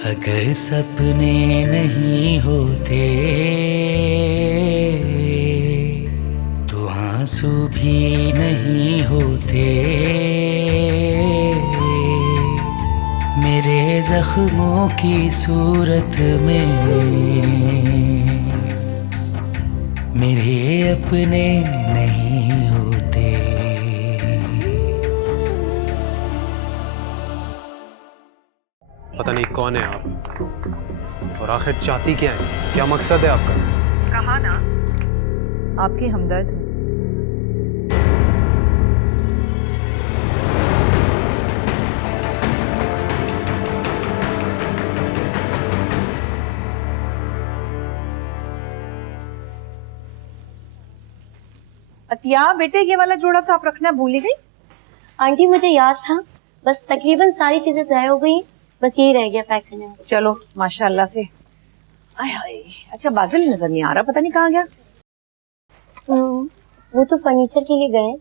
अगर सपने नहीं होते तो आंसू भी नहीं होते। मेरे जख्मों की सूरत में मेरे अपने नहीं होते। पता नहीं कौन है आप और आखिर चाहती क्या है, क्या मकसद है आपका? कहा ना आपकी हमदर्द हूँ। अतिया बेटे, ये वाला जोड़ा तो आप रखना भूल ही गई। आंटी मुझे याद था, बस तकरीबन सारी चीजें तय हो गई, बस यही रह गया पैक करने में। चलो माशाल्लाह से। आय हाय, अच्छा बाजिल नजर नहीं आ रहा, पता नहीं कहाँ गया। वो तो फर्नीचर के लिए गए,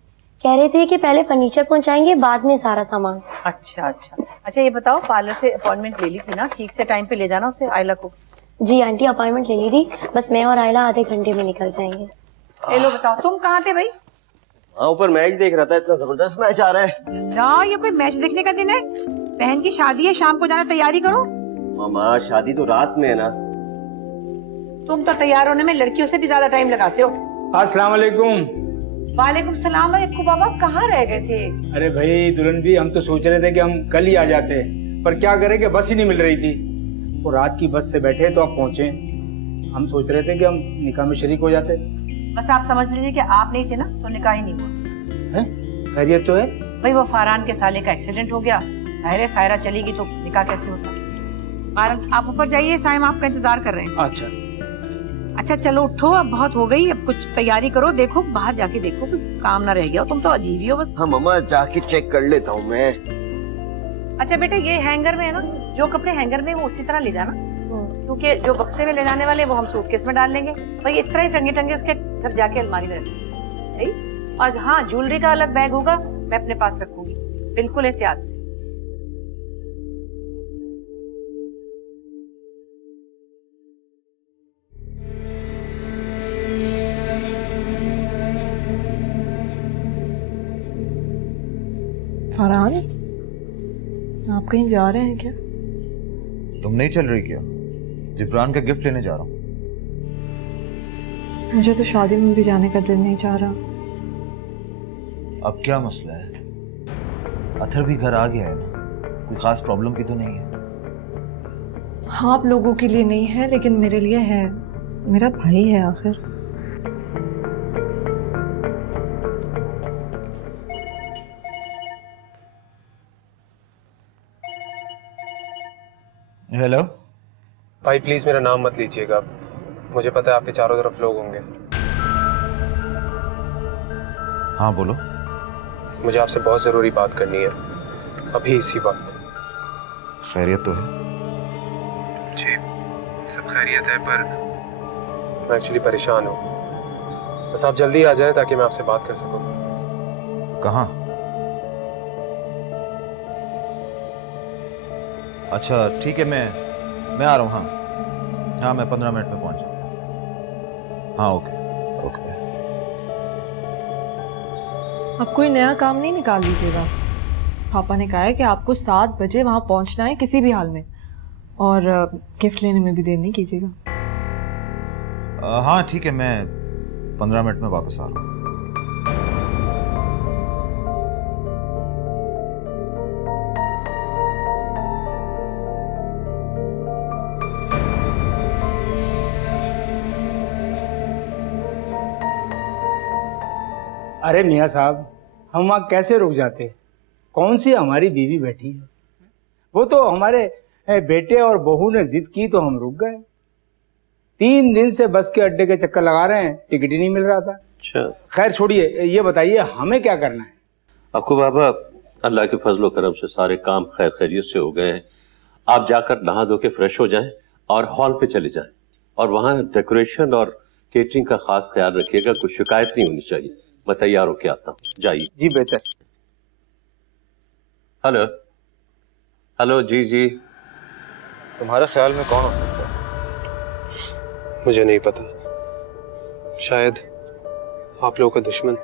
कह रहे थे कि पहले फर्नीचर पहुंचाएंगे बाद में सारा सामान। अच्छा अच्छा अच्छा, ये बताओ पार्लर से अपॉइंटमेंट ले ली थी ना? ठीक से टाइम पे ले जाना उसे, आयला को। जी आंटी अपॉइंटमेंट ले ली थी, बस मैं और आयला आधे घंटे में निकल जाएंगे। ए लो बताओ, तुम कहाँ थे भाई? हाँ, ऊपर मैच देख रहा था, इतना जबरदस्त मैच आ रहा है ना, ये कोई मैच देखने का दिन है? बहन की शादी है, शाम को जाना, तैयारी करो। मामा, शादी तो रात में है ना। तुम तो तैयार होने में लड़कियों से भी ज्यादा टाइम लगाते हो। अस्सलाम वालेकुम। वालेकुम सलाम। अक्कू बाबा कहाँ रह गए थे? अरे भाई दुल्हन भी, हम तो सोच रहे थे कि हम कल ही आ जाते, पर क्या करें कि बस ही नहीं मिल रही थी। वो रात की बस से बैठे तो आप पहुंचे। हम सोच रहे थे कि हम निकाह में शरीक हो जाते। बस आप समझ लीजिए कि आप नहीं थे ना तो निकाह ही नहीं हुआ। हैं? खैरियत तो है? भाई वो फरहान के साले का एक्सीडेंट हो गया, जाहिर है सायरा चलेगी तो निकाह कैसे होता। फरहान आप ऊपर जाइए, साइम आपका इंतजार कर रहे हैं। अच्छा अच्छा चलो उठो, अब बहुत हो गई, अब कुछ तैयारी करो। देखो बाहर जाके देखो कोई काम ना रह गया हो, तुम तो अजीब ही हो बस। हाँ मामा, जाके चेक कर लेता हूँ मैं। अच्छा बेटे, ये हैंगर में है ना, जो कपड़े हैंगर में वो उसी तरह ले जाना, क्योंकि जो बक्से में ले जाने वाले वो हम सूटकेस में डाल लेंगे। भाई इस तरह ही टंगे टंगे उसके घर जाके अलमारी में रखेंगे, सही? और हाँ, ज्वेलरी का अलग बैग होगा, मैं अपने पास रखूंगी, बिल्कुल एहतियात से। फरहान, आप कहीं जा रहे हैं क्या? तुम नहीं चल रही क्या? जिब्रान का गिफ्ट लेने जा रहा हूँ। मुझे तो शादी में भी जाने का दिल नहीं चाह रहा। अब क्या मसला है? अथर भी घर आ गया है ना, कोई खास प्रॉब्लम की तो नहीं है? हाँ, आप लोगों के लिए नहीं है लेकिन मेरे लिए है, मेरा भाई है आखिर। हेलो भाई प्लीज मेरा नाम मत लीजिएगा, मुझे पता है आपके चारों तरफ लोग होंगे। हाँ बोलो। मुझे आपसे बहुत जरूरी बात करनी है, अभी इसी वक्त। खैरियत तो है? जी सब खैरियत है, पर मैं एक्चुअली परेशान हूँ। बस आप जल्दी आ जाएं ताकि मैं आपसे बात कर सकूँ। कहाँ? अच्छा ठीक है, मैं आ रहा हूँ। हाँ मैं 15 मिनट में पहुंच जाऊँ। हाँ ओके ओके। अब कोई नया काम नहीं निकाल लीजिएगा। पापा ने कहा है कि आपको 7 बजे वहां पहुंचना है किसी भी हाल में, और गिफ्ट लेने में भी देर नहीं कीजिएगा। हाँ ठीक है, मैं 15 मिनट में वापस आ रहा हूँ। अरे मियाँ साहब, हम वहाँ कैसे रुक जाते? कौन सी हमारी बीवी बैठी है? वो तो हमारे बेटे और बहू ने जिद की तो हम रुक गए। 3 दिन से बस के अड्डे के चक्कर लगा रहे हैं, टिकट ही नहीं मिल रहा था। अच्छा खैर छोड़िए, ये बताइए हमें क्या करना है? अक्कू बाबा, अल्लाह के फजलो करम से सारे काम खैर खैरियत से हो गए हैं। आप जाकर नहा धो के फ्रेश हो जाएं और हॉल पे चले जाएं, और वहाँ डेकोरेशन और केटरिंग का खास ख्याल रखिएगा, कुछ शिकायत नहीं होनी चाहिए। मैं तैयार होके आता हूँ, जाइए। जी बेहतर। हेलो हेलो, जी जी तुम्हारे ख्याल में कौन हो सकता है? मुझे नहीं पता, शायद आप लोगों का दुश्मन।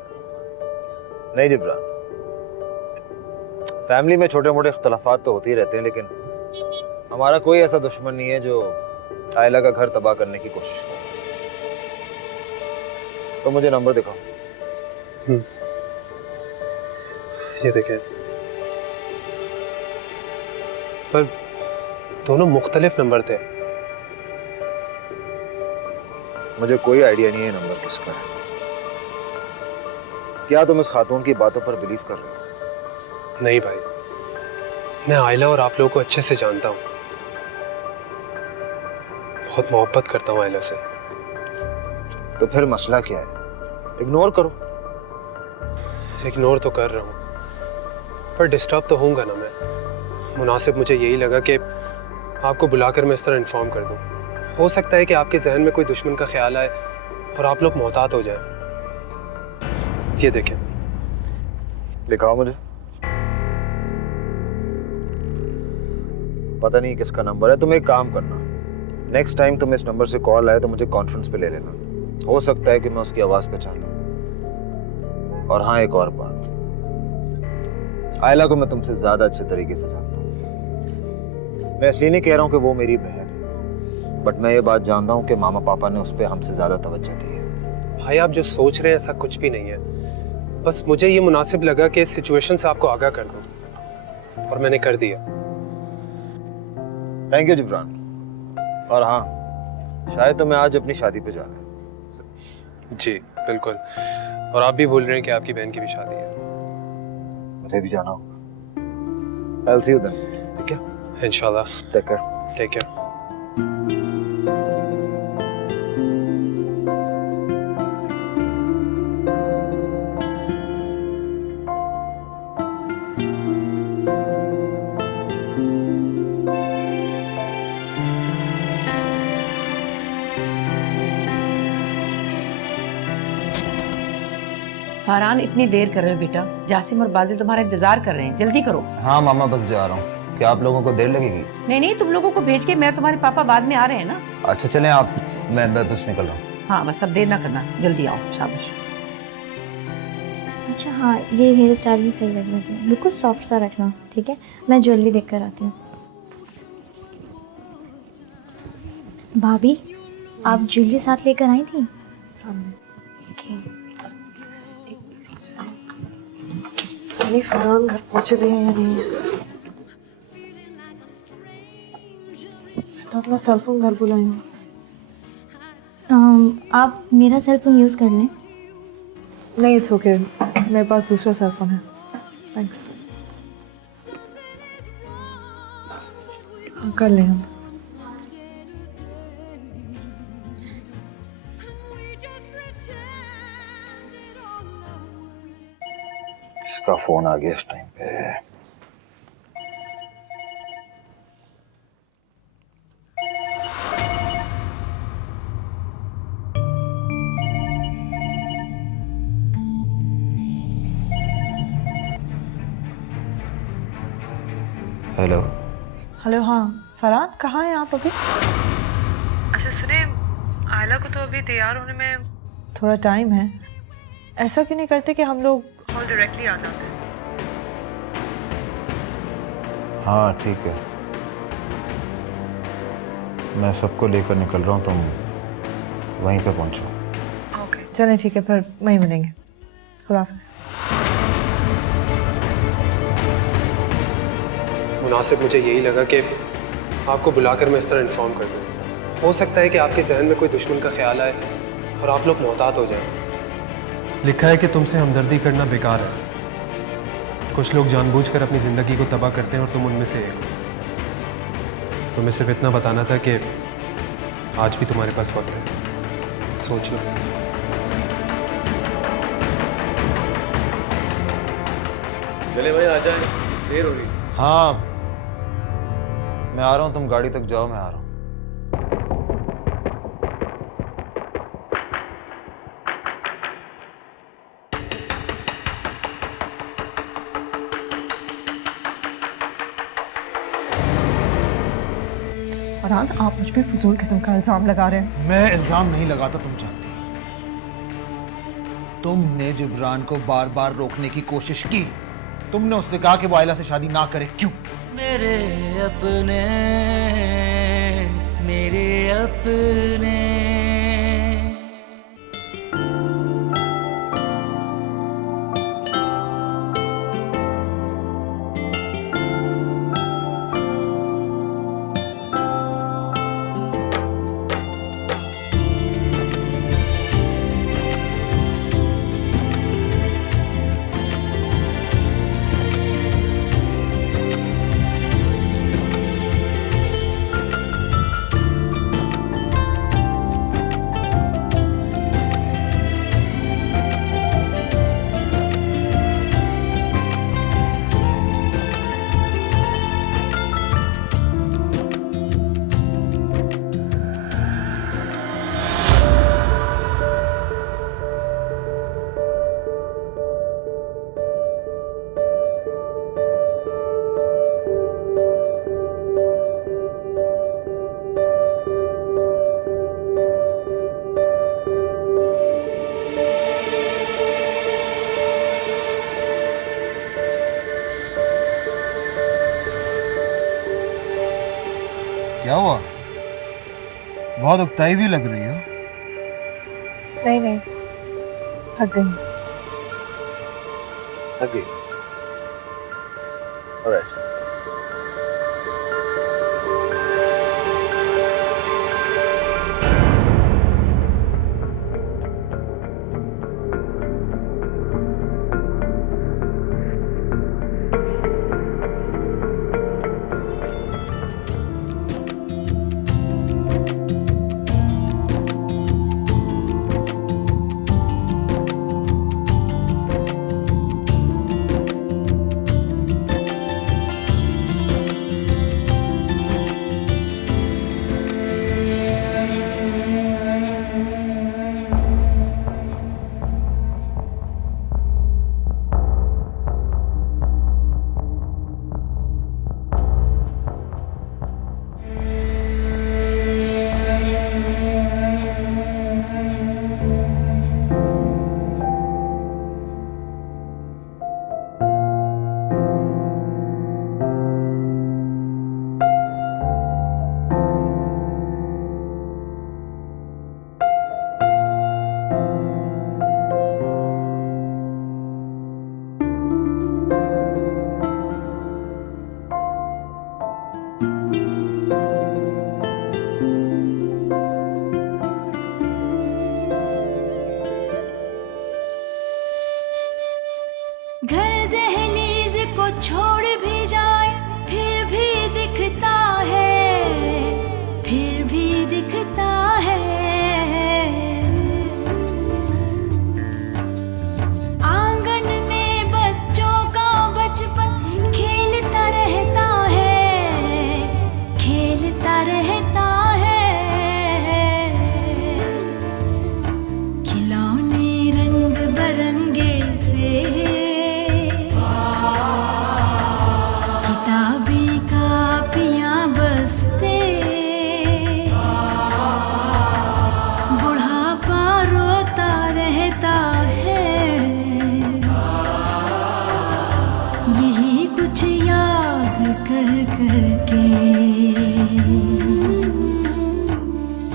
नहीं जिब्रान, फैमिली में छोटे मोटे इख्तलाफात तो होते ही रहते हैं, लेकिन हमारा कोई ऐसा दुश्मन नहीं है जो आयला का घर तबाह करने की कोशिश करे। तो मुझे नंबर दिखाओ। ये देखें, पर दोनों मुख्तलिफ नंबर थे। मुझे कोई आइडिया नहीं है नंबर किसका है। क्या तुम इस खातून की बातों पर बिलीव कर रहे हो? नहीं भाई, मैं आयला और आप लोगों को अच्छे से जानता हूँ। बहुत मोहब्बत करता हूँ आयला से। तो फिर मसला क्या है? इग्नोर करो। इग्नोर तो कर रहा हूँ, पर डिस्टर्ब तो होऊंगा ना मैं। मुनासिब मुझे यही लगा कि आपको बुलाकर मैं इस तरह इन्फॉर्म कर दूँ। हो सकता है कि आपके जहन में कोई दुश्मन का ख्याल आए और आप लोग मोहतात हो जाए। ये देखें। दिखाओ मुझे। पता नहीं किसका नंबर है। तुम एक काम करना, नेक्स्ट टाइम तुम इस नंबर से कॉल आए तो मुझे कॉन्फ्रेंस पे ले लेना। हो सकता है कि मैं उसकी आवाज पहचान लूं। और हाँ, एक और बात, आयला को मैं तुमसे ज्यादा अच्छे तरीके से जानता हूँ। मैं इसलिए नहीं कह रहा हूँ कि वो मेरी बहन है, बट मैं ये बात जानता हूँ कि मामा पापा ने उस पर हमसे ज्यादा तवज्जो दी है। भाई आप जो सोच रहे हैं ऐसा कुछ भी नहीं है। बस मुझे ये मुनासिब लगा कि इस सिचुएशन से आपको आगाह कर दूं, और मैंने कर दिया। Thank you Jibran. और हाँ, शायद तुम्हें आज अपनी शादी पे जाना है। जी बिल्कुल, और आप भी भूल रहे हैं कि आपकी बहन की भी शादी है। मुझे भी जाना होगा। I'll see you then. ठीक है? इंशाल्लाह। Take care. Take care. Farhan, इतनी देर कर रहे हो बेटा? जासिम और बाजिल तुम्हारा इंतजार कर रहे हैं, जल्दी करो। हाँ मामा, बस जा रहा हूँ। क्या आप लोगों को देर लगेगी? नहीं नहीं, तुम लोगों को भेज के मैं तुम्हारे पापा बाद में आ रहे हैं ना। अच्छा चलें आप, मैं बस निकल रहा हूँ। हाँ बस अब देर ना करना, जल्दी आओ। शाबाश। अच्छा हाँ, ये हेयर स्टाइल भी सही लग रहा है। बिल्कुल सॉफ्ट सा रखना, ठीक है? मैं ज्वेलरी देख कर आती हूँ। भाभी, आप ज्वेलरी साथ लेकर आई थी? ओके। नहीं, फरहान घर पहुंचे भी हैं या नहीं? तो अपना सेल फोन घर बुलाई हूँ। आप मेरा सेल फोन यूज़ कर लें। नहीं, इट्स ओके, मेरे पास दूसरा सेल फोन है। थैंक्स। हाँ, कर लें हम। इसका फोन आ गया इस टाइम पे। हेलो। हेलो, हाँ फरहान, कहाँ हैं आप अभी? अच्छा सुने, आयला को तो अभी तैयार होने में थोड़ा टाइम है। ऐसा क्यों नहीं करते कि हम लोग हॉल डायरेक्टली आ जाते हैं? हाँ ठीक है, मैं सबको लेकर निकल रहा हूँ, तुम वहीं पे पहुँचो। ओके चलें, ठीक है, फिर वहीं मिलेंगे। खुदा हाफिज़। मुनासिब मुझे यही लगा कि आपको बुलाकर मैं इस तरह इन्फॉर्म कर दूँ। हो सकता है कि आपके जहन में कोई दुश्मन का ख्याल आए और आप लोग मोहतात हो जाएं। लिखा है कि तुमसे हमदर्दी करना बेकार है। कुछ लोग जानबूझकर अपनी ज़िंदगी को तबाह करते हैं और तुम उनमें से एक हो। तुम्हें सिर्फ इतना बताना था कि आज भी तुम्हारे पास वक्त है, सोच लो। चले भाई, आ जाए, देर हो रही। हाँ मैं आ रहा हूँ, तुम गाड़ी तक जाओ, मैं आ रहा हूँ। फरहान, आप मुझ पे फजूल किस्म का इल्जाम लगा रहे हैं। मैं इल्जाम नहीं लगाता, तुम जानती हो। तुमने जिब्रान को बार बार रोकने की कोशिश की। तुमने उससे कहा कि वो आयला से शादी ना करे। क्यों? मेरे अपने, मेरे अपने। क्या हुआ? बहुत उकताई हुई लग रही हो। नहीं नहीं, थक गई। थक गई? ऑलराइट। घर दहलीज को छोड़ भी जाए फिर भी दिखता है, फिर भी दिखता है। आंगन में बच्चों का बचपन खेलता रहता है, खेलता रहता है। खिलौने रंग बरंगे से किताबी कापियां बसते, बुढ़ापा रोता रहता है। यही कुछ याद कर कर के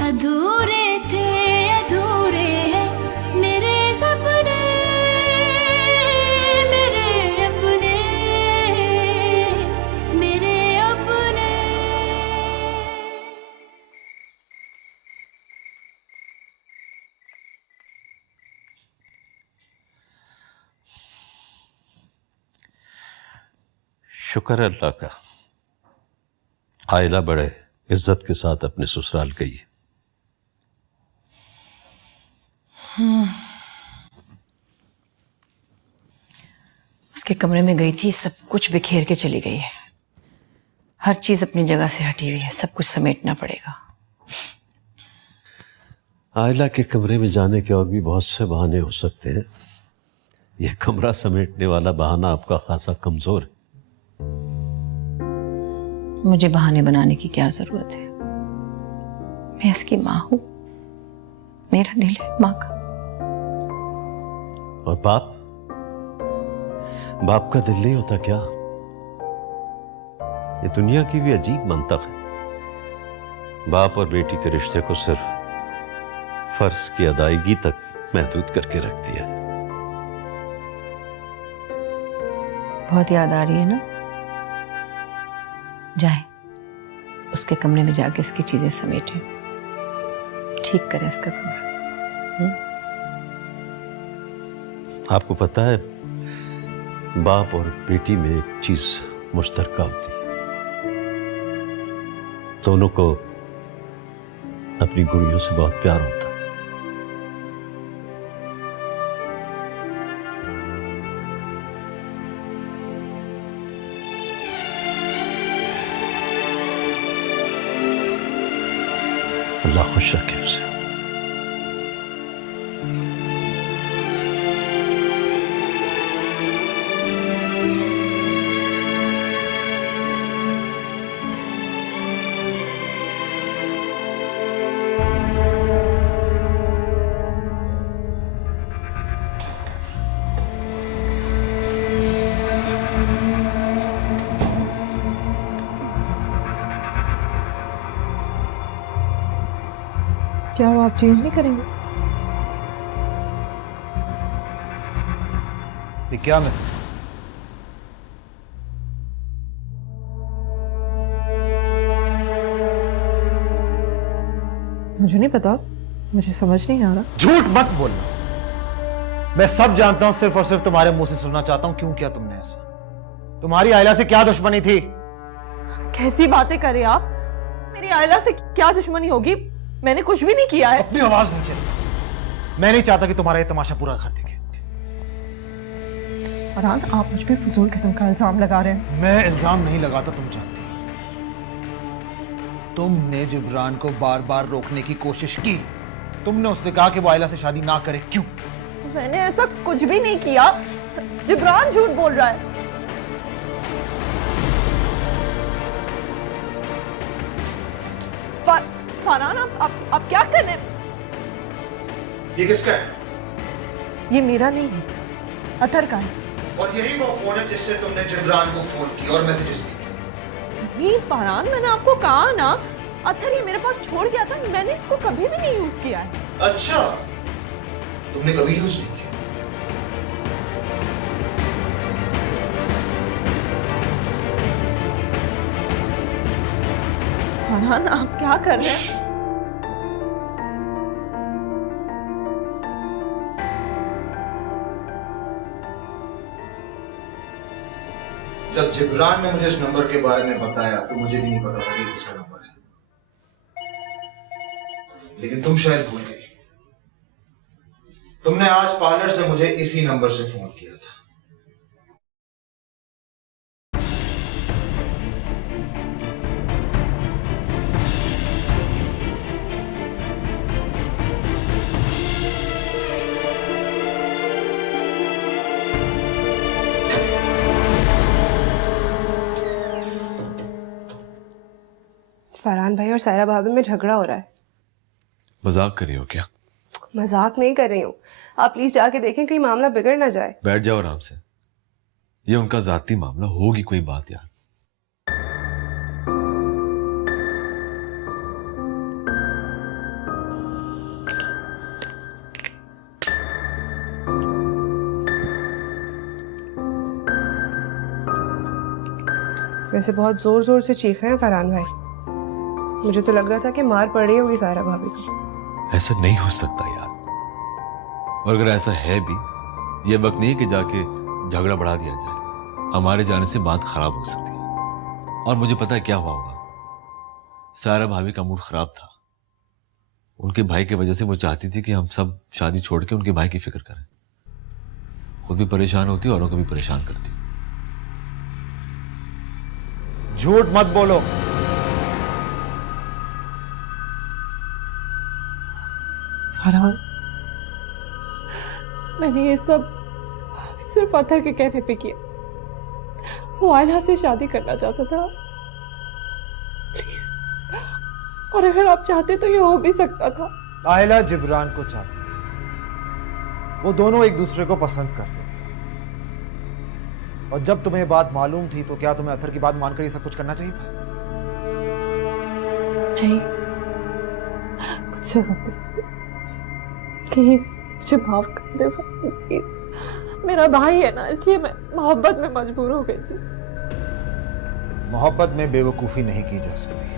अधूरे थे, अधूरे हैं मेरे सपने, मेरे अपने, मेरे अपने। शुक्र है अल्लाह का, आयला बड़े इज्जत के साथ अपने ससुराल गई। उसके कमरे में गई थी, सब कुछ बिखेर के चली गई है। हर चीज अपनी जगह से हटी हुई है, सब कुछ समेटना पड़ेगा। आयला के कमरे में जाने के और भी बहुत से बहाने हो सकते हैं। यह कमरा समेटने वाला बहाना आपका खासा कमजोर है। मुझे बहाने बनाने की क्या जरूरत है? मैं उसकी माँ हूं, मेरा दिल है माँ का। और बाप का दिल नहीं होता क्या? ये दुनिया की भी अजीब मंतक है। बाप और बेटी के रिश्ते को सिर्फ फर्ज की अदायगी तक महदूद करके रख दिया। बहुत याद आ रही है ना? जाए उसके कमरे में जाके उसकी चीजें समेटे, ठीक करे उसका कमरा। आपको पता है, बाप और बेटी में एक चीज मुश्तरका होती है, दोनों को अपनी गुड़ियों से बहुत प्यार होता है। अल्लाह खुश रखे उसे। क्या वो आप चेंज नहीं करेंगे? ये क्या मैसेज? मुझे नहीं पता, मुझे समझ नहीं आ रहा। झूठ मत बोलना, मैं सब जानता हूं, सिर्फ और सिर्फ तुम्हारे मुंह से सुनना चाहता हूं क्यों किया तुमने ऐसा। तुम्हारी आयला से क्या दुश्मनी थी? कैसी बातें कर रहे आप? मेरी आयला से क्या दुश्मनी होगी? मैंने कुछ भी नहीं किया है। अपनी आवाज नीचे रखो। मैं नहीं चाहता कि तुम्हारा ये तमाशा पूरा कर देखे। फरहान, आप मुझ पे फजूल किस्म का इल्जाम लगा रहे हैं। मैं इल्जाम नहीं लगाता, तुम जानती हो। तुमने जिब्रान को बार बार रोकने की कोशिश की। तुमने उससे कहा कि वो आयला से शादी ना करे, क्यों? मैंने ऐसा कुछ भी नहीं किया। जिब्रान झूठ बोल रहा है। फरहान, आप क्या कर रहे हैं? ये किसका है? ये मेरा नहीं है, अतर का है। और यही वो फोन है जिससे तुमने जिब्रान को फोन किया और मैसेजेस किए? नहीं फरहान, मैंने आपको कहा ना, अतर ये मेरे पास छोड़ गया था, मैंने इसको कभी भी नहीं यूज किया है। अच्छा, तुमने कभी यूज नहीं किया? फरहान, आप क्या कर रहे हैं? जब जिब्रान ने मुझे इस नंबर के बारे में बताया तो मुझे भी नहीं पता था कि किसका नंबर है, लेकिन तुम शायद भूल गई। तुमने आज पार्लर से मुझे इसी नंबर से फोन किया था। फरहान भाई और सायरा भाभी में झगड़ा हो रहा है। मजाक कर रही हो क्या? मजाक नहीं कर रही हूँ, आप प्लीज जाके देखें कहीं मामला बिगड़ ना जाए। बैठ जाओ आराम से, ये उनका जाती मामला, होगी कोई बात यार। वैसे बहुत जोर जोर से चीख रहे हैं फरहान भाई, मुझे तो लग रहा था कि मार पड़ रही होगी सायरा भाभी को। ऐसा नहीं हो सकता यार, और अगर ऐसा है भी, ये वक्त नहीं है कि जाके झगड़ा बढ़ा दिया जाए। हमारे जाने से बात खराब हो सकती है, और मुझे पता है क्या हुआ होगा। सायरा भाभी का मूड खराब था, उनके भाई की वजह से वो चाहती थी कि हम सब शादी छोड़ के उनके भाई की फिक्र करें। खुद भी परेशान होती, औरों को भी परेशान करती। झूठ मत बोलो। फरहान, मैंने ये सब सिर्फ अतर के कहने पे किया। वो आयला से शादी करना चाहता था। प्लीज और अगर आप चाहते तो ये हो भी सकता था। आयला जिब्रान को चाहती थी, वो दोनों एक दूसरे को पसंद करते थे। और जब तुम्हें बात मालूम थी तो क्या तुम्हें अथर की बात मानकर ये सब कुछ करना चाहिए था? नहीं, मुझसे गलती, प्लीज मुझे माफ कर दे प्लीज। मेरा भाई है ना, इसलिए मैं मोहब्बत में मजबूर हो गई थी। मोहब्बत में बेवकूफी नहीं की जा सकती।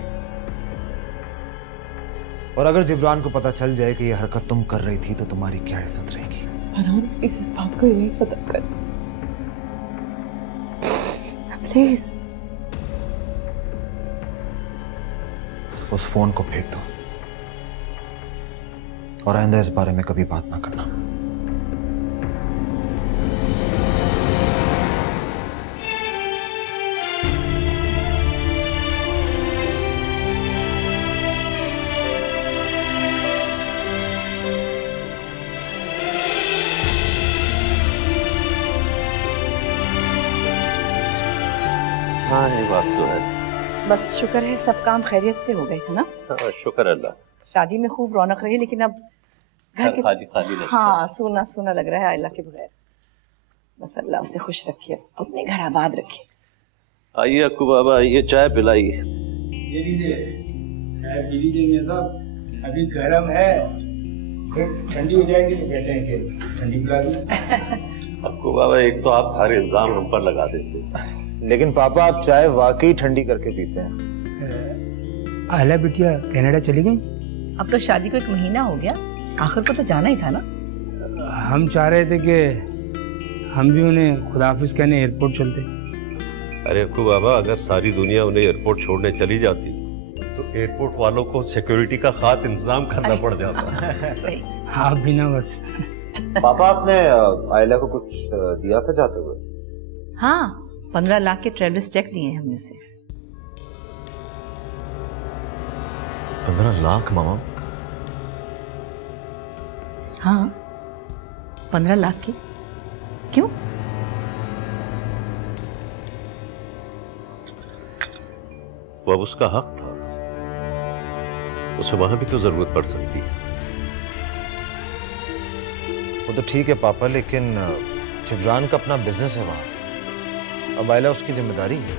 और अगर जिब्रान को पता चल जाए कि यह हरकत तुम कर रही थी तो तुम्हारी क्या इज्जत रहेगी? फरहान इस बात को यही पता कर प्लीज। उस फोन को फेंक दो और आइंदा इस बारे में कभी बात ना करना। हाँ ये बात तो है। बस शुक्र है सब काम खैरियत से हो गए है ना। हाँ, शुक्र अल्लाह। शादी में खूब रौनक रही, लेकिन अब घर के खाली खाली लगता है। हाँ सूना सूना लग रहा है आयला के बगैर। बस अल्लाह उसे खुश रखिए, अपने घर आबाद रखिए। आइए अक्कू बाबा, आइए चाय पिलाइए। ये लीजिए, चाय पी लीजिए मियां साहब, अभी गर्म है, फिर ठंडी हो जाएगी तो कहते हैं कि ठंडी पिला दूं। अक्कू बाबा एक तो आप हर इल्जाम हम पर लगा देते। लेकिन पापा आप चाय वाकई ठंडी करके पीते हैं। आयला बिटिया कनाडा चली गई? अब तो शादी को 1 महीना हो गया, आखिर को तो जाना ही था ना। हम चाह रहे थे कि हम भी उन्हें खुदाफिज कहने एयरपोर्ट चलते। अरे अक्कू बाबा, अगर सारी दुनिया उन्हें एयरपोर्ट छोड़ने चली जाती तो एयरपोर्ट वालों को सिक्योरिटी का खास इंतजाम करना पड़ जाता। सही। आप भी ना बस। पापा आपने आयला को कुछ दिया था जाते हुए? हाँ 15 लाख के ट्रेवलर्स चेक दिए हैं हमने उसे। 15 लाख मामा? हाँ 15 लाख की। क्यों? वो अब उसका हक था, उसे वहां भी तो जरूरत पड़ सकती है। वो तो ठीक है पापा, लेकिन जिब्रान का अपना बिजनेस है वहां, अब आयला उसकी जिम्मेदारी है।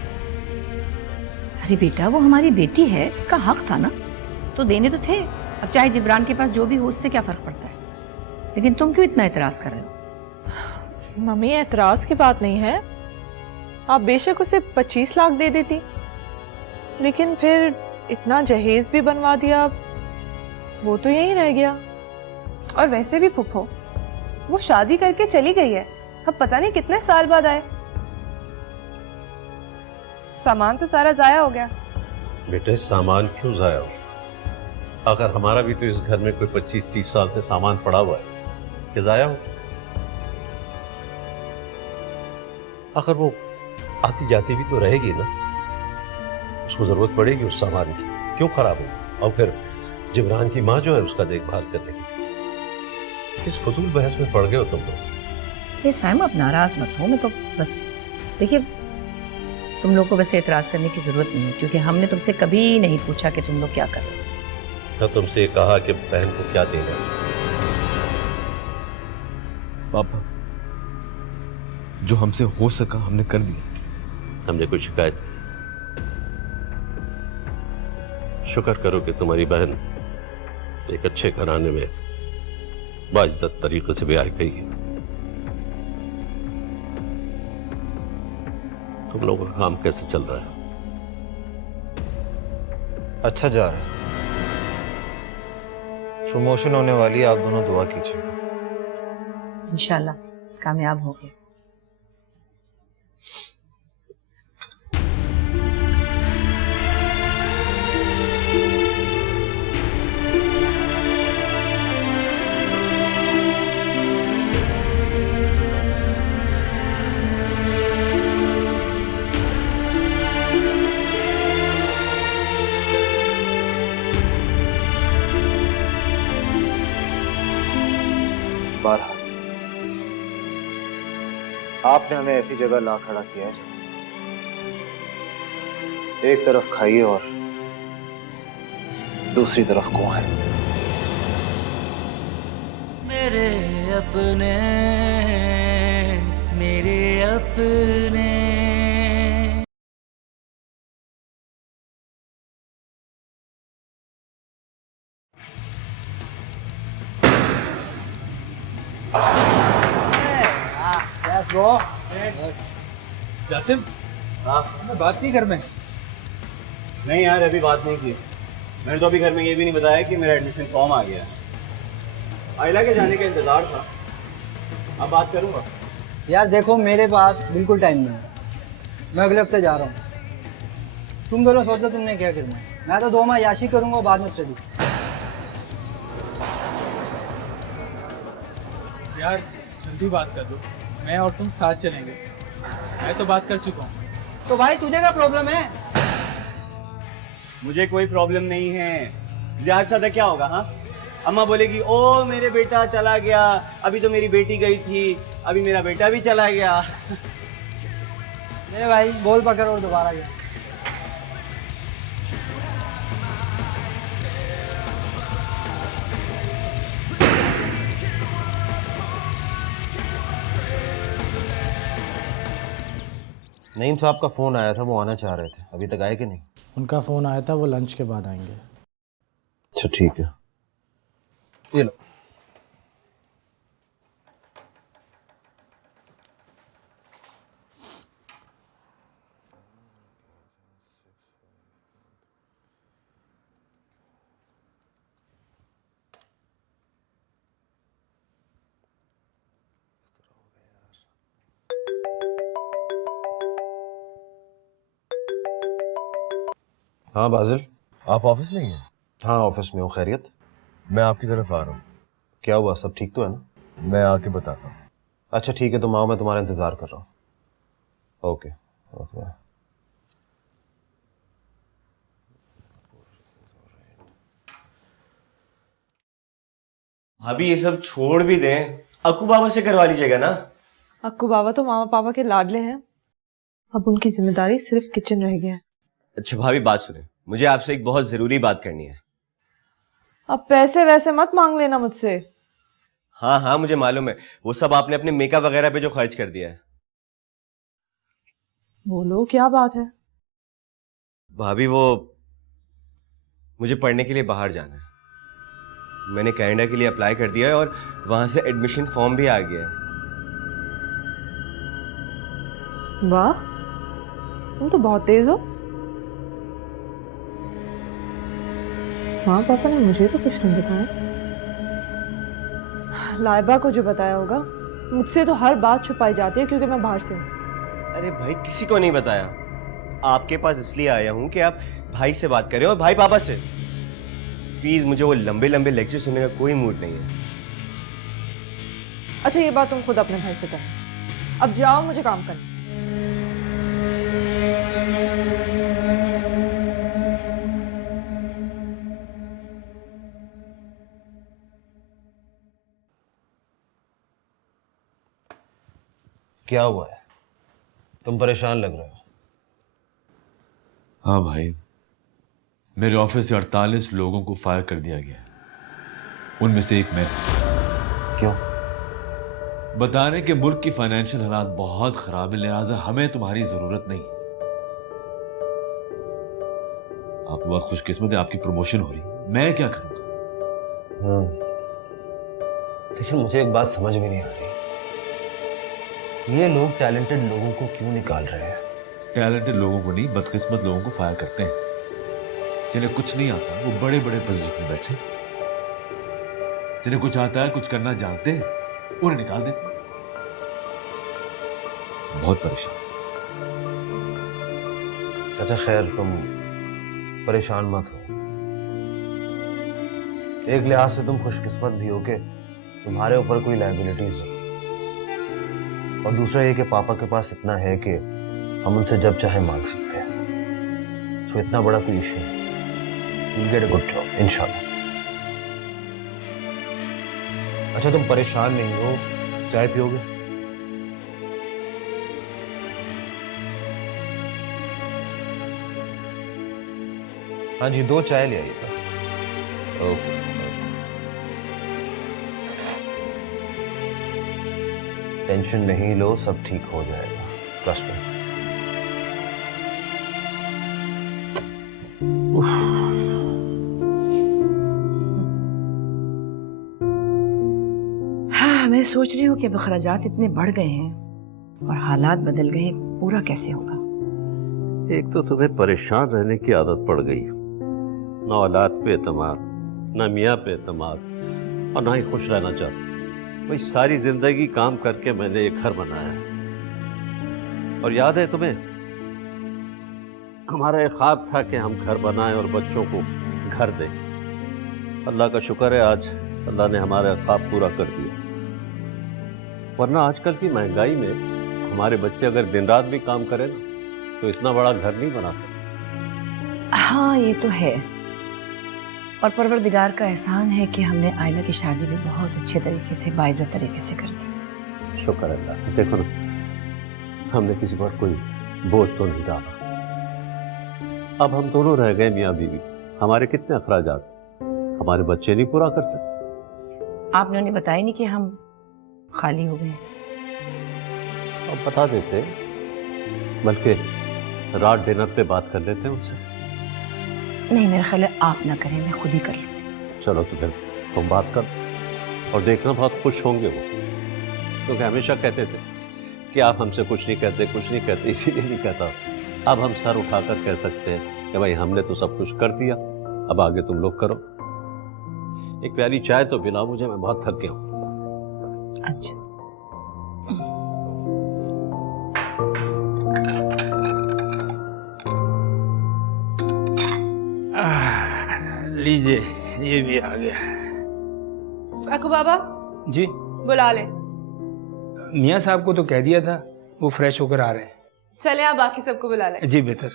अरे बेटा वो हमारी बेटी है, उसका हक था ना, तो देने तो थे। अब चाहे जिब्रान के पास जो भी हो उससे क्या फर्क पड़ता है। लेकिन तुम क्यों इतना एतराज कर रहे हो? मम्मी एतराज की बात नहीं है, आप बेशक उसे 25 लाख दे देती, लेकिन फिर इतना जहेज भी बनवा दिया, वो तो यहीं रह गया। और वैसे भी फुफ्फो वो शादी करके चली गई है, अब पता नहीं कितने साल बाद आए। सामान तो सारा जाया हो गया। बेटे सामान क्यों जाया हो? अगर हमारा भी तो इस घर में कोई 25-30 साल से सामान पड़ा हुआ है कि जाया हो? अगर वो आती जाती भी तो रहेगी ना, उसको जरूरत पड़ेगी उस सामान की, क्यों खराब हो? और फिर जिब्रान की माँ जो है उसका देखभाल करने किस फजूल बहस में पड़ गए हो तुम लोग? ये साइम आप नाराज मत हो, मैं तो बस देखिए तुम लोग को वैसे एतराज करने की जरूरत नहीं है, क्योंकि हमने तुमसे कभी नहीं पूछा कि तुम लोग क्या कर रहे हो। तो तुमसे कहा कि बहन को क्या देना है। पापा जो हमसे हो सका हमने कर दिया। हमने कोई शिकायत की? शुक्र करो कि तुम्हारी बहन एक अच्छे घराने में बाइज्जत तरीके से ब्याह गई है। तुम लोगों का काम कैसे चल रहा है? अच्छा जा रहा है, प्रमोशन होने वाली है, आप दोनों दुआ कीजिएगा। इंशाल्लाह कामयाब होगे। बहरहाल आपने हमें ऐसी जगह ला खड़ा किया है, एक तरफ खाइए और दूसरी तरफ कौन है? मेरे अपने, मेरे अपने। जासिम, हाँ बात नहीं घर में? नहीं यार, अभी बात नहीं की। मैंने तो अभी घर में ये भी नहीं बताया कि मेरा एडमिशन फॉर्म आ गया है। आयला के जाने का इंतज़ार था, अब बात करूँगा। यार देखो, मेरे पास बिल्कुल टाइम नहीं है, मैं अगले हफ्ते जा रहा हूँ। तुम दोनों सोच लो तुमने क्या करना है। मैं तो 2 माह याशी करूँगा, बाद में स्टडी। यार जल्दी बात कर दो, मैं और तुम साथ चलेंगे। मैं तो बात कर चुका हूँ। तो भाई तुझे क्या प्रॉब्लम है? मुझे कोई प्रॉब्लम नहीं है। लिहाज सादा क्या होगा? हाँ, अम्मा बोलेगी ओ मेरे बेटा चला गया, अभी तो मेरी बेटी गई थी, अभी मेरा बेटा भी चला गया। मेरे भाई बॉल पकड़ और दोबारा गया। नईम साहब का फ़ोन आया था, वो आना चाह रहे थे, अभी तक आए कि नहीं? उनका फ़ोन आया था, वो लंच के बाद आएंगे। अच्छा ठीक है, ये लो। हाँ बाजिल, आप ऑफिस में ही हैं? हाँ ऑफिस में हूँ। खैरियत? मैं आपकी तरफ आ रहा हूँ। क्या हुआ, सब ठीक तो है ना? मैं आके बताता हूँ। अच्छा ठीक है, तुम आओ, मैं तुम्हारा इंतज़ार कर रहा हूँ। Okay okay. भाभी ये सब छोड़ भी दें, अक्कू बाबा से करवा लीजिएगा ना। अक्कू बाबा तो मामा पापा के लाडले हैं, अब उनकी जिम्मेदारी सिर्फ किचन रह गया है। अच्छा भाभी बात सुने, मुझे आपसे एक बहुत ज़रूरी बात करनी है। अब पैसे वैसे मत मांग लेना मुझसे। हाँ हाँ मुझे मालूम है, वो सब आपने अपने मेकअप वगैरह पे जो खर्च कर दिया है। बोलो क्या बात है? भाभी वो मुझे पढ़ने के लिए बाहर जाना है। मैंने कनाडा के लिए अप्लाई कर दिया है और वहां से एडमिशन फॉर्म भी आ गया है। वाह, तुम तो बहुत तेज हो। हाँ पापा ने मुझे तो कुछ नहीं बताया। लाइबा को जो बताया होगा। मुझसे तो हर बात छुपाई जाती है क्योंकि मैं बाहर से हूँ। अरे भाई किसी को नहीं बताया, आपके पास इसलिए आया हूँ कि आप भाई से बात करें और भाई पापा से। प्लीज, मुझे वो लंबे लंबे लेक्चर सुनने का कोई मूड नहीं है। अच्छा ये बात तुम खुद अपने भाई से करो। अब जाओ, मुझे काम करना। क्या हुआ है, तुम परेशान लग रहे हो? हाँ भाई, मेरे ऑफिस से 48 लोगों को फायर कर दिया गया, उनमें से एक मैं। क्यों? बताने के मुल्क की फाइनेंशियल हालात बहुत खराब है, लिहाजा हमें तुम्हारी जरूरत नहीं। आप तो बहुत खुशकिस्मत है, आपकी प्रमोशन हो रही, मैं क्या करूंगा? लेकिन मुझे एक बात समझ में नहीं आ रही, ये लोग टैलेंटेड लोगों को क्यों निकाल रहे हैं? टैलेंटेड लोगों को नहीं, बदकिस्मत लोगों को फायर करते हैं। जिन्हें कुछ नहीं आता वो बड़े बड़े पोजीशन में बैठे, जिन्हें कुछ आता है, कुछ करना जानते हैं, उन्हें निकाल देते हैं। बहुत परेशान। अच्छा खैर, तुम परेशान मत हो। एक लिहाज से तुम खुशकिस्मत भी हो कि तुम्हारे ऊपर कोई लायबिलिटीज नहीं, और दूसरा ये कि पापा के पास इतना है कि हम उनसे जब चाहे मांग सकते हैं। सो इतना बड़ा कोई इशू नहीं। You'll get a good job, इंशाल्लाह। अच्छा तुम परेशान नहीं हो, चाय पियोगे? हाँ जी, 2 चाय ले आइएगा। ओके। टेंशन नहीं लो, सब ठीक हो जाएगा, ट्रस्ट मी। हाँ, मैं सोच रही हूँ कि अब अखराजात इतने बढ़ गए हैं और हालात बदल गए, पूरा कैसे होगा। एक तो तुम्हें परेशान रहने की आदत पड़ गई, ना औलाद पे एतमाद, ना मियाँ पे एतमाद, और ना ही खुश रहना चाहती। भाई सारी जिंदगी काम करके मैंने एक घर बनाया, और याद है तुम्हें, हमारा एक ख्वाब था कि हम घर बनाएं और बच्चों को घर दें। अल्लाह का शुक्र है आज अल्लाह ने हमारा ख्वाब पूरा कर दिया। वरना आजकल की महंगाई में हमारे बच्चे अगर दिन रात भी काम करें ना, तो इतना बड़ा घर नहीं बना सकते। हाँ, ये तो है, और परवरदिगार का एहसान है कि हमने आयला की शादी भी बहुत अच्छे तरीके से, बाइज़्ज़त तरीके से कर दी। शुक्र अल्लाह। देखो ना, हमने किसी पर कोई बोझ तो नहीं डाला। अब हम दोनों रह गए मियाँ बीवी, हमारे कितने अखराजात हमारे बच्चे नहीं पूरा कर सकते। आपने उन्हें बताया नहीं कि हम खाली हो गए? अब बता देते, बल्कि रात डिनर पे बात कर लेते हैं उनसे। नहीं, मेरा ख्याल है आप ना करें, मैं खुद ही कर लूँगी। चलो तो फिर तुम बात कर, और देखना बहुत खुश होंगे वो, क्योंकि हमेशा कहते थे कि आप हमसे कुछ नहीं कहते, कुछ नहीं कहते, इसीलिए नहीं कहता। अब हम सर उठाकर कह सकते हैं कि भाई हमने तो सब कुछ कर दिया, अब आगे तुम लोग करो। एक प्याली चाय तो पिलाओ मुझे, मैं बहुत थक गया हूँ। अच्छा। लीजिए, ये भी आ गया। अकू बाबा जी, बुला ले। मियाँ साहब को तो कह दिया था, वो फ्रेश होकर आ रहे हैं। चले आप बाकी सबको बुला ले। जी बेहतर।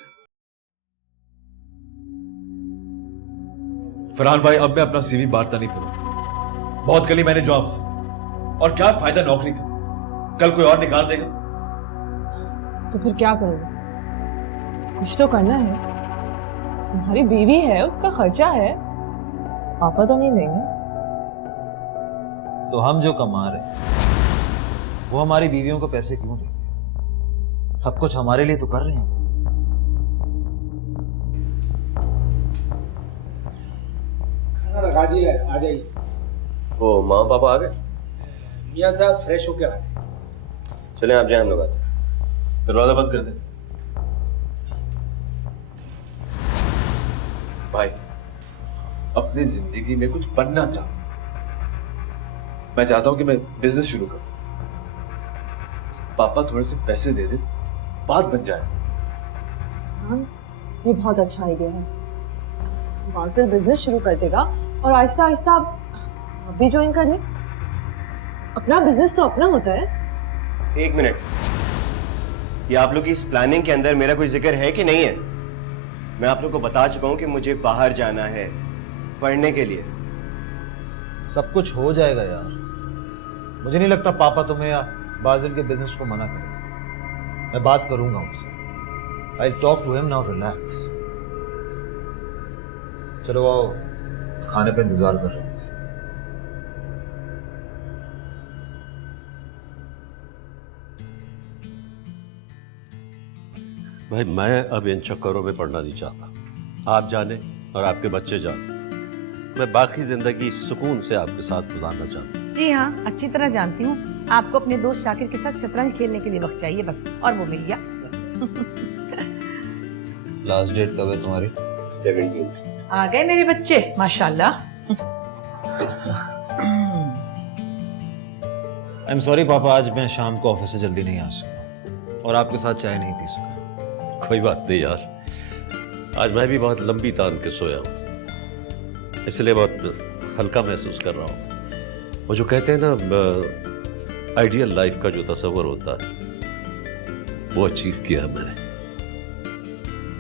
फरहान भाई, अब मैं अपना सीवी बांटता नहीं करूँ। बहुत कर ली मैंने जॉब्स, और क्या फायदा नौकरी का, कल कोई और निकाल देगा। तो फिर क्या करोगे? कुछ तो करना है, तुम्हारी बीवी है, उसका खर्चा है, पापा तो नहीं देंगे। तो हम जो कमा रहे हैं वो हमारी बीवियों को पैसे क्यों देंगे? सब कुछ हमारे लिए तो कर रहे हैं। खाना लगा दिया है, आ जाइए। वो माँ पापा आ गए? मियाँ साहब फ्रेश होकर आ रहे हैं। चले आप जाए, हम लोग आते हैं। दरवाजा बंद कर दे। भाई, अपनी जिंदगी में कुछ बनना चाहता हूं। मैं चाहता हूं कि मैं बिजनेस शुरू करूं। पापा थोड़े से पैसे दे दे, बात बन जाए। हाँ, ये बहुत अच्छा आइडिया है। बासिल बिजनेस शुरू कर देगा और आहिस्ता आहिस्ता आप भी ज्वाइन कर लें। अपना बिजनेस तो अपना होता है। एक मिनट, ये आप लोग की इस प्लानिंग के अंदर मेरा कोई जिक्र है कि नहीं है? मैं आप लोग को बता चुका हूं कि मुझे बाहर जाना है पढ़ने के लिए। सब कुछ हो जाएगा यार। मुझे नहीं लगता पापा तुम्हें या बाजिल के बिजनेस को मना करेंगे। मैं बात करूंगा उनसे। I talk to him now, relax. चलो आओ, खाने पे इंतजार कर रहे हैं। भाई मैं अब इन चक्करों में पड़ना नहीं चाहता। आप जाने और आपके बच्चे जाने, मैं बाकी जिंदगी सुकून से आपके साथ गुजारना चाहता हूँ। जी हाँ, अच्छी तरह जानती हूँ। आपको अपने दोस्त शाकिर के साथ शतरंज खेलने के लिए वक्त चाहिए बस, और वो मिल गया। लास्ट डेट कब है तुम्हारी? 17। आ गए मेरे बच्चे, माशाल्लाह। आई एम सॉरी पापा, आज मैं शाम को ऑफिस से जल्दी नहीं आ सका और आपके साथ चाय नहीं पी सका। कोई बात नहीं यार, आज मैं भी बहुत लंबी तान के सोया हूँ, इसलिए बहुत हल्का महसूस कर रहा हूँ। वो जो कहते हैं ना, आइडियल लाइफ का जो तस्वर होता है वो अचीव किया है मैंने।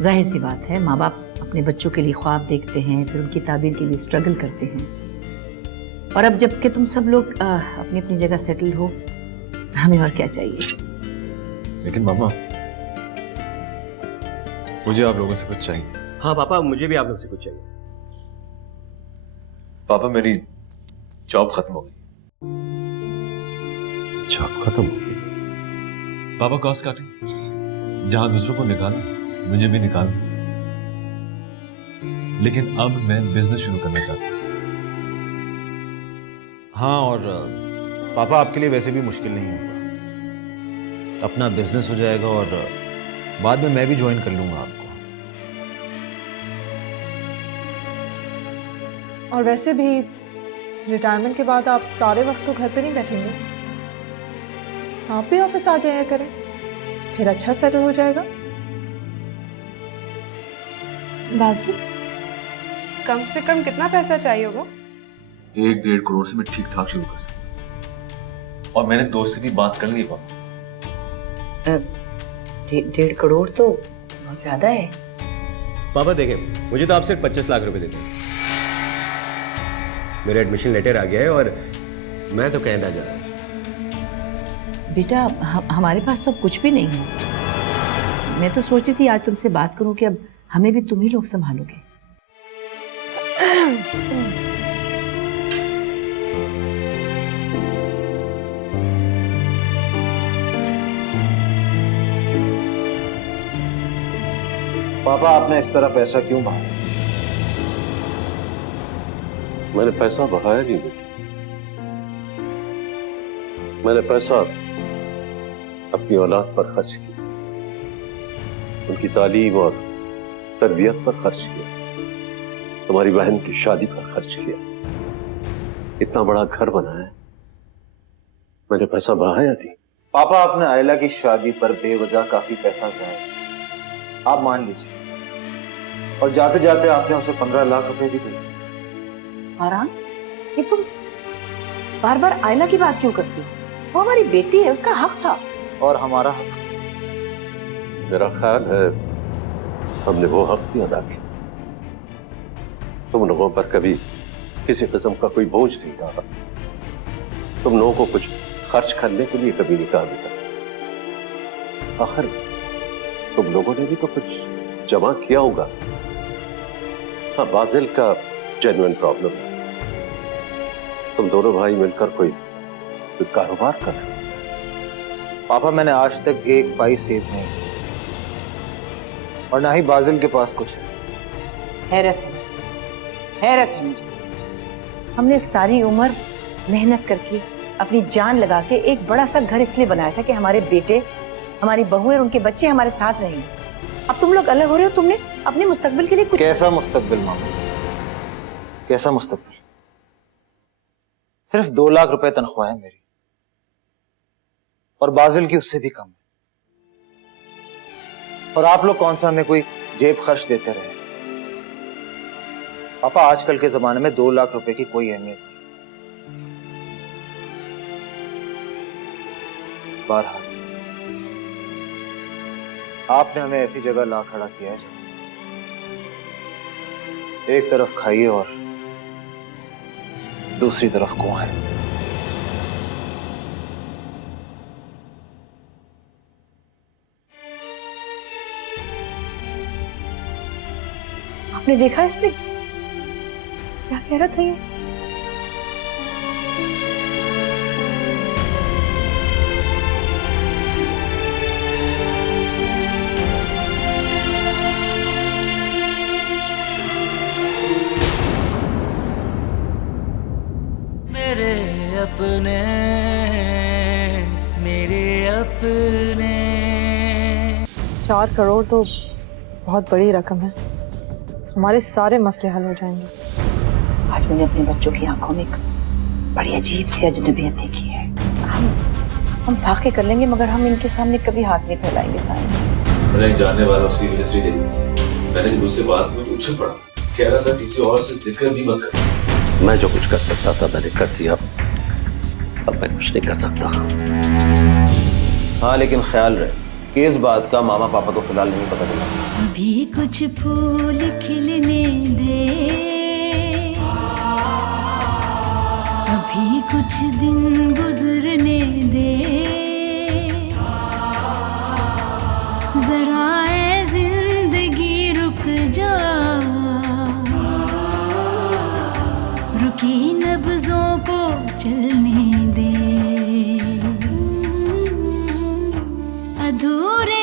जाहिर सी बात है, माँ बाप अपने बच्चों के लिए ख्वाब देखते हैं, फिर उनकी ताबीर के लिए स्ट्रगल करते हैं, और अब जबकि तुम सब लोग अपनी अपनी जगह सेटल हो, हमें और क्या चाहिए। लेकिन मामा, मुझे आप लोगों से कुछ चाहिए। हाँ पापा, मुझे भी आप लोग से कुछ चाहिए। पापा मेरी जॉब खत्म हो गई। जॉब खत्म हो गई? पापा कॉस्ट काटिंग, जहां दूसरों को निकाला मुझे भी निकाल दिया। लेकिन अब मैं बिजनेस शुरू करना चाहता हूं। हाँ, और पापा आपके लिए वैसे भी मुश्किल नहीं होगा। अपना बिजनेस हो जाएगा और बाद में मैं भी ज्वाइन कर लूंगा आपको। और वैसे भी रिटायरमेंट के बाद आप सारे वक्त तो घर पे नहीं बैठेंगे, आप भी ऑफिस आ जाया करें, फिर अच्छा सेटल हो जाएगा। बाजी, कम से कम कितना पैसा चाहिए होगा? 1-1.5 करोड़ से मैं ठीक ठाक शुरू कर सकता। और मैंने दोस्त की बात कर ली पापा। 1.5 करोड़ तो बहुत ज्यादा है। पापा देखें, मुझे तो आप सिर्फ 25 लाख रुपए देते हैं। मेरा एडमिशन लेटर आ गया है और मैं तो कनाडा जा रहा हूँ। बेटा हमारे पास तो अब कुछ भी नहीं है। मैं तो सोची थी आज तुमसे बात करूं कि अब हमें भी तुम ही लोग संभालोगे। पापा आपने इस तरह पैसा क्यों बहाया? मैंने पैसा बहाया नहीं बेटा। मैंने पैसा अपनी औलाद पर खर्च किया, उनकी तालीम और तरबियत पर खर्च किया, तुम्हारी बहन की शादी पर खर्च किया, इतना बड़ा घर बनाया, मैंने पैसा बहाया नहीं। पापा आपने आयला की शादी पर बेवजह काफी पैसा जाया, आप मान लीजिए, और जाते जाते आपने उसे 15 लाख रुपए भी दिए। फरहान, ये तुम बार बार आयला की बात क्यों करती हो? वो हमारी बेटी है, उसका हक था। और हमारा हक? मेरा ख्याल है हमने वो हक भी अदा किया। तुम लोगों पर कभी किसी किस्म का कोई बोझ नहीं डाला। तुम लोगों को कुछ खर्च करने के लिए कभी नहीं कहा बेटा। आखिर तुम लोगों ने भी तो कुछ जमा किया होगा। हाँ, बाजिल का जेन्युइन प्रॉब्लम है। तुम दोनों भाई मिलकर कोई कारोबार कर रहे हो। पापा मैंने आज तक एक पाई सेव नहीं की, और ना ही बाजिल के पास कुछ है। हैरत है, हैरत है मुझे। हमने सारी उम्र मेहनत करके अपनी जान लगा के एक बड़ा सा घर इसलिए बनाया था कि हमारे बेटे, हमारी बहुएं और उनके बच्चे हमारे साथ रहेंगे। अब तुम लोग अलग हो रहे हो। तुमने अपने मुस्तकबिल के लिए कुछ... कैसा मुस्तकबिल मामा? कैसा मुस्तकबिल? सिर्फ 2 लाख रुपए तनख्वाह है मेरी, और बाजिल की उससे भी कम है। और आप लोग कौन सा हमें कोई जेब खर्च देते रहे? पापा आजकल के जमाने में 2 लाख रुपए की कोई अहमियत नहीं। बहरहाल आपने हमें ऐसी जगह ला खड़ा किया है जहाँ एक तरफ खाइए और दूसरी तरफ कुआं है। आपने देखा इसने क्या कह रहा था ये? मेरे अपने, मेरे अपने। 4 करोड़ तो बहुत बड़ी रकम है, हमारे सारे मसले हल हो जाएंगे। आज मैंने अपने बच्चों की आंखों में एक बड़ी अजीब सी अजनबियत देखी है। हम फाके कर लेंगे मगर हम इनके सामने कभी हाथ नहीं फैलाएंगे। सारे मैं जानने वाला उसकी रियल एस्टेट एजेंसी, मैंने जब उससे बात की तो उछल पड़ा, कह रहा था किसी और से जिक्र भी मत कर। मैं जो कुछ कर सकता था मैंने कर दिया, अब मैं कुछ नहीं कर सकता। हाँ, लेकिन ख्याल रहे कि इस बात का मामा पापा को फिलहाल नहीं पता चला। अभी कुछ फूल खिलने दे, अभी कुछ दिन गुजरने दे, जरा ए जिंदगी रुक जा, रुक की नब्जों को चलने दे, अधूरे